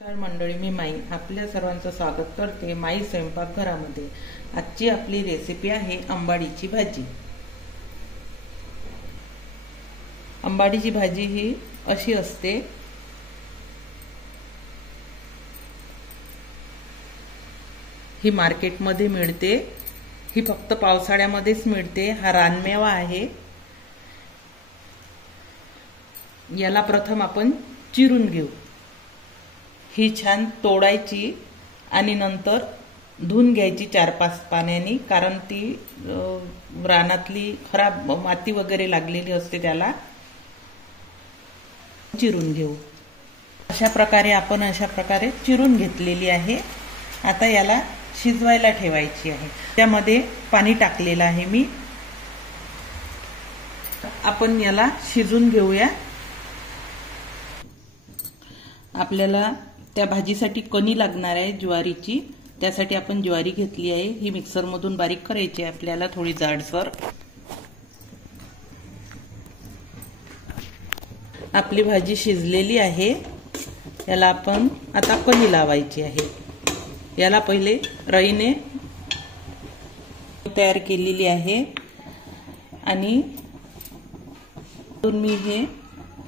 नमस्कार मंडळी, मी माई आपल्या सर्वांचं स्वागत करते माई स्वयंपाकघरामध्ये। आजची आपली रेसिपी आहे अंबाडीची भाजी। अंबाडीची भाजी ही अशी असते, ही मार्केटमध्ये मिळते। ही फक्त पावसाळ्यामध्येच मिळते। हा रानमेवा आहे। याला प्रथम आपण चिरून घेऊ। ही छान तोडायची आणि नंतर धुवून घ्यायची 4-5 पाण्याने, कारण ती रानातली खराब माती वगैरे लागलेली असते। त्याला चिरून घेऊ। अशा प्रकारे चिरून घेतलेली आहे। आता याला शिजवायला ठेवायची आहे। त्यामध्ये पाणी टाकलेलं आहे मी। आपण याला शिजून घेऊया। आपल्याला त्या भाजीसाठी कणी लागणार आहे ज्वारीची। त्यासाठी आपण ज्वारी घेतली आहे। ही मिक्सर मधून बारीक करायची आहे आपल्याला, थोडी जाडसर। आपली भाजी शिजलेली आहे। याला आपण आता कणी लावायची आहे। याला पहिले रईने तयार केलेली आहे आणि मी हे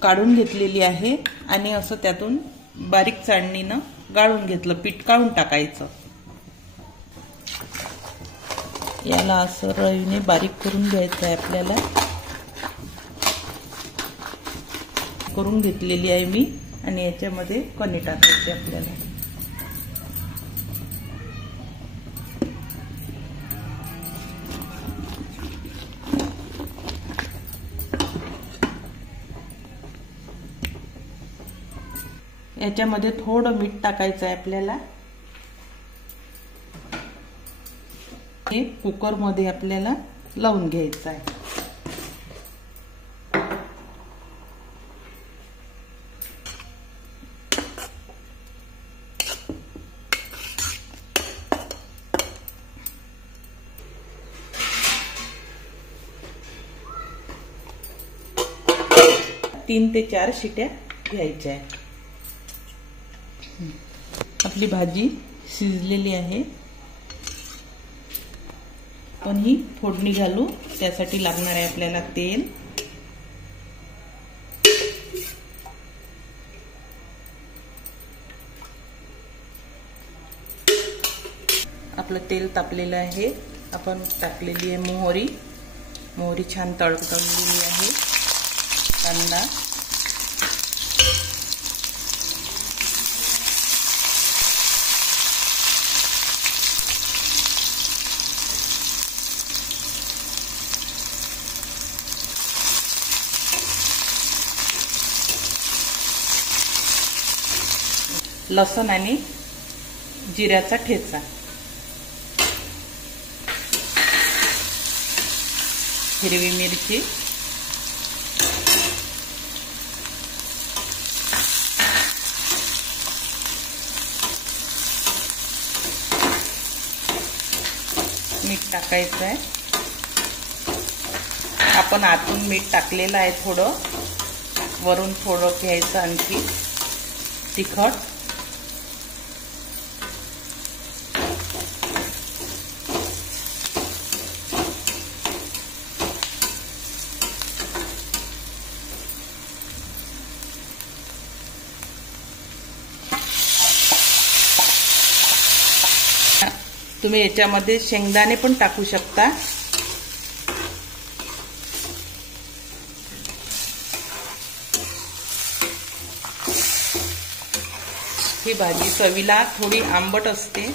काढून घेतलेली आहे आणि असं त्यातून बारीक चाळणीने गाळून घेतलं। पीठ काढून टाकायचं। याला असं रवीने बारीक करून घ्यायचं आहे आपल्याला। करून घेतलेली आहे मी आणि याच्यामध्ये कणी टाकायची आपल्याला। याच्यामध्ये थोडं मीठ टाकायचं आहे आपल्याला। हे कुकर मध्ये आपल्याला लावून घ्यायचं आहे। तीन ते 4 शिट्या घ्यायच्या आहेत। आपली भाजी शिजलेली आहे। पण ही फोडणी घालू। त्यासाठी लागणार आहे आपल्याला तेल। आपलं तेल तापलेलं आहे। आपण टाकलेली आहे मोहरी। मोहरी छान तळतळलेली आहे। कांदा, लसूण आणि जिऱ्याचा ठेचा, हिरवी मिरची, मीठ टाकायचं आहे। आपण आतून मीठ टाकलेलं आहे थोडं, वरून थोडं घ्यायचं आणखी तिखट। तुम्ही याच्यामध्ये शेंगदाणे पण टाकू शकता। ही भाजी चवीला थोडी आंबट असते।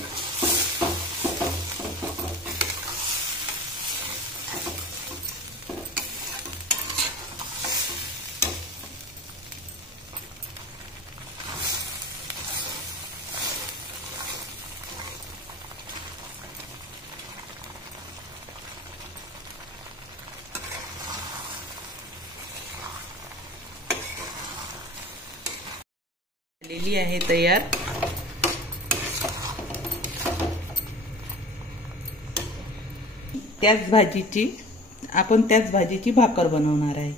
झालेली आहे तयार। त्याच भाजीची भाकर बनवणार आहे।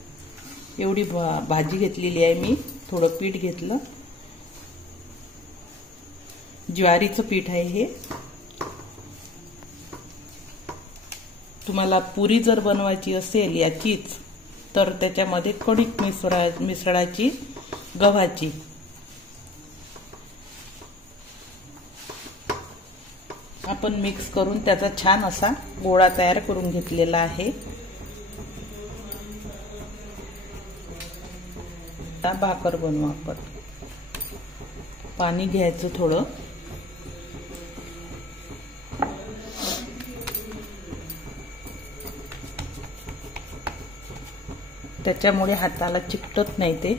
एवढी भाजी घेतलेली आहे मी। थोडं पीठ घेतलं ज्वारीचं पीठ आहे हे. तुम्हाला पुरी जर बनवायची असेल याचीच तर त्याच्यामध्ये कणिक मिसळाची गव्हाची. आपण मिक्स करून त्याचा छान असा गोळा तयार करून घेतलेला आहे. आता भाकर बनवू आपण. पाणी घ्यायचं थोडं. त्याच्यामुळे हाताला चिकटत नाही ते.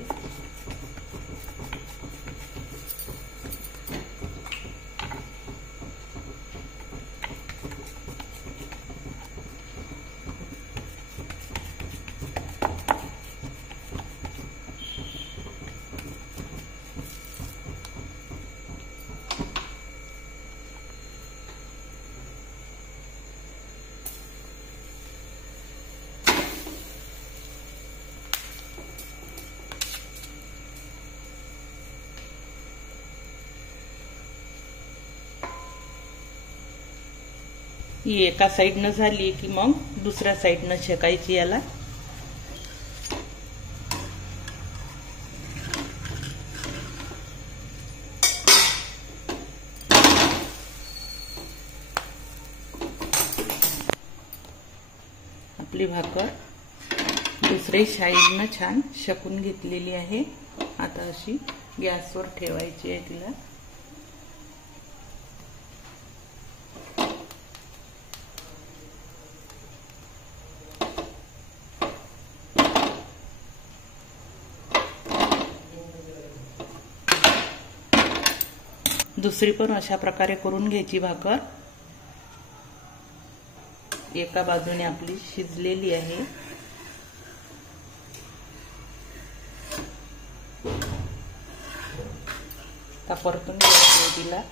ही एका साइडनं झाली की मग दुसऱ्या साइडनं शेकायची याला. आपली भाकर दुसऱ्या साइडनं छान शेकून घेतलेली आहे. आता अशी गॅसवर ठेवायची आहे तिला. दुसरी पण अशा प्रकारे करून घ्यायची भाकर. एका बाजूने आपली शिजलेली आहे. आता परतून घ्यायची तिला.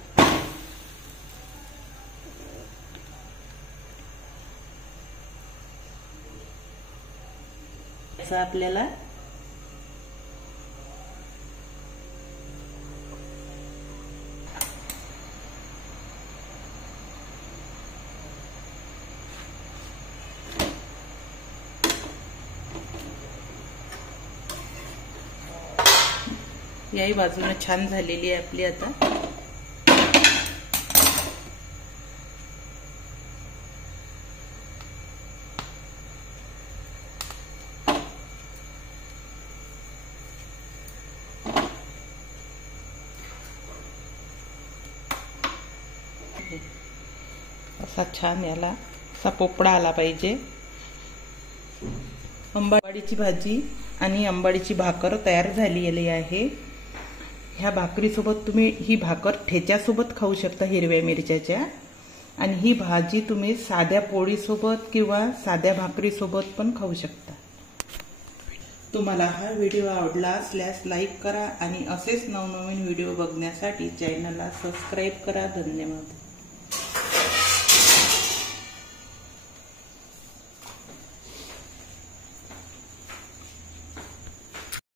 याचा आपल्याला याही बाजूने छान झालेली आहे आपली. आता असा छान याला असा पोपडा आला पाहिजे. आंबाडीची भाजी आणि आंबाडीची भाकर तयार झालेली आहे. ह्या भाकरीसोबत तुम्ही ही भाकर ठेच्यासोबत खाऊ शकता हिरव्या मिरच्याच्या. आणि ही भाजी तुम्ही साध्या पोळीसोबत किंवा साध्या भाकरीसोबत पण खाऊ शकता. तुम्हाला हा व्हिडिओ आवडला असल्यास लाईक करा आणि असेच नवनवीन व्हिडिओ बघण्यासाठी चॅनलला सबस्क्राईब करा. धन्यवाद.